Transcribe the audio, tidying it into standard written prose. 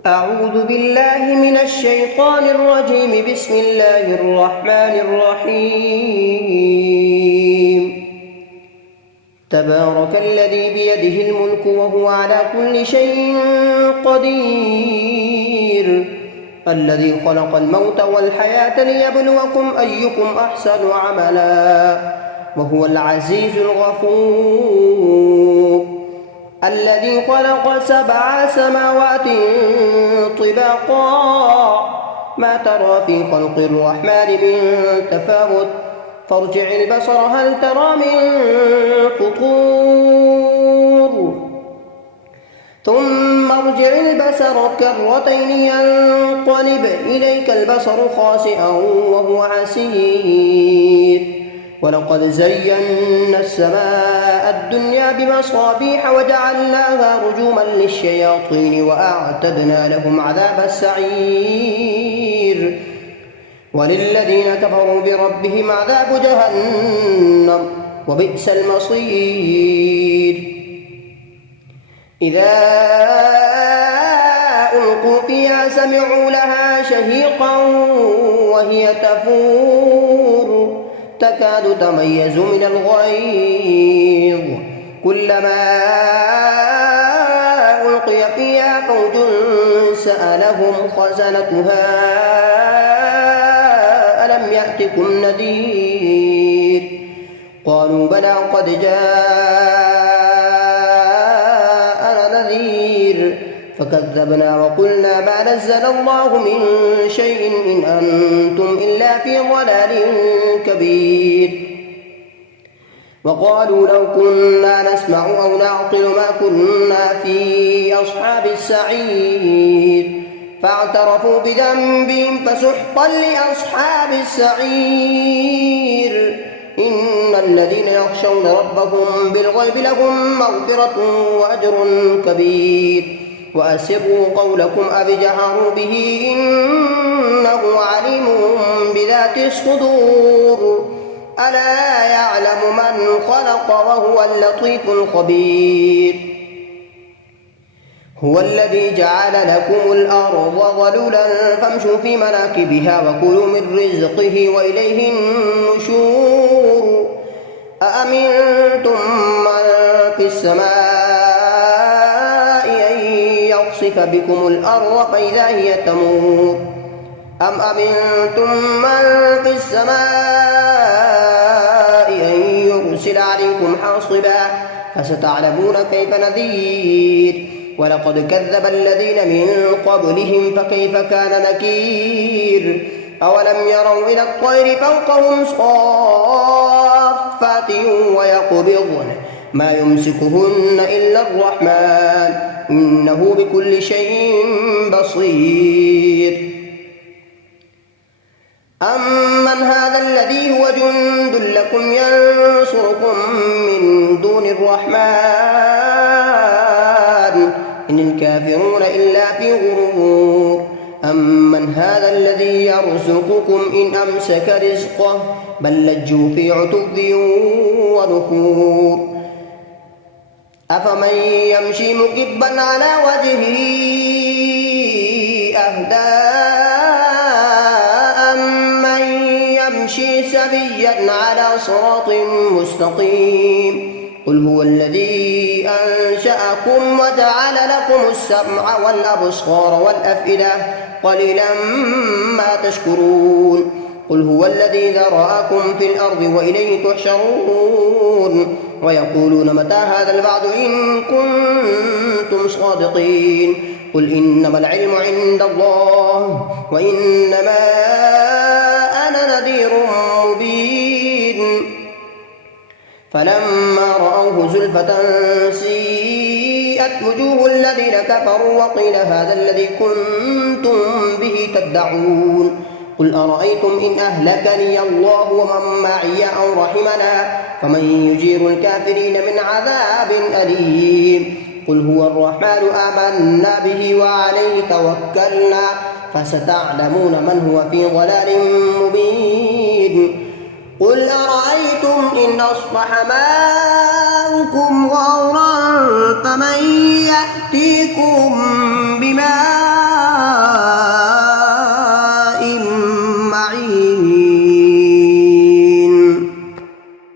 أعوذ بالله من الشيطان الرجيم. بسم الله الرحمن الرحيم. تبارك الذي بيده الملك وهو على كل شيء قدير، الذي خلق الموت والحياة ليبلوكم أيكم أحسن عملا، وهو العزيز الغفور. الذي خلق 7 سماوات طباقا، ما ترى في خلق الرحمن من تفاوت، فارجع البصر هل ترى من فطور، ثم ارجع البصر كرتين ينقلب إليك البصر خاسئا وهو حسير. ولقد زينا السماء الدنيا بمصابيح وجعلناها رجوما للشياطين وأعتدنا لهم عذاب السعير. وللذين كفروا بربهم عذاب جهنم وبئس المصير. إذا ألقوا فيها سمعوا لها شهيقا وهي تفور، تكاد تميز من الغيظ، كلما ألقي فيها فوج سألهم خزنتها ألم يأتكم نذير، قالوا بلى قد جاءنا نذير، فكذبنا وقلنا ما نزل الله من شيء إن أنتم إلا في ضلال كبير. وقالوا لو كنا نسمع أو نعقل ما كنا في أصحاب السعير، فاعترفوا بذنبهم فسحقا لأصحاب السعير. إن الذين يخشون ربهم بالغيب لهم مغفرة وأجر كبير. وأسروا قولكم أو اجهروا به إنه عليم بذات الصدور. ألا يعلم من خلق وهو اللطيف الخبير. هو الذي جعل لكم الأرض ظلولا فامشوا في مناكبها وكلوا من رزقه وإليه النشور. أأمنتم من في السماء أن يخسف بكم الأرض فإذا هي تمور، أم أمنتم من في السماء أن يرسل عليكم حاصبا، فستعلمون كيف نذير. ولقد كذب الذين من قبلهم فكيف كان نكير. أولم يروا إلى الطير فوقهم صافات ويقبضن ما يمسكهن إلا الرحمن إنه بكل شيء بصير. أمن هذا الذي هو جند لكم ينصركم من دون الرحمن إن الكافرون إلا في غرور. أمن هذا الذي يرزقكم إن أمسك رزقه بل لجوا في عتو ونفور. أفمن يمشي مكبا على وجهه أهدى أمن يمشي سويا على صراط مستقيم. قل هو الذي أنشأكم وجعل لكم السمع والأبصار والأفئدة قليلا ما تشكرون. قل هو الذي ذرأكم في الأرض وإليه تحشرون. ويقولون متى هذا الوعد إن كنتم صادقين. قل إنما العلم عند الله وإنما أنا نذير مبين. فلما رأوه زلفة سيئت وجوه الذين كفروا وقيل هذا الذي كنتم به تدعون. قل أرأيتم إن أهلكني الله ومن معي أو رحمنا فمن يجير الكافرين من عذاب أليم. قل هو الرحمن آمنا به وعليه توكلنا فستعلمون من هو في ضلال مبين. قل أرأيتم إن أصبح ماؤكم غورا فمن يأتيكم بماء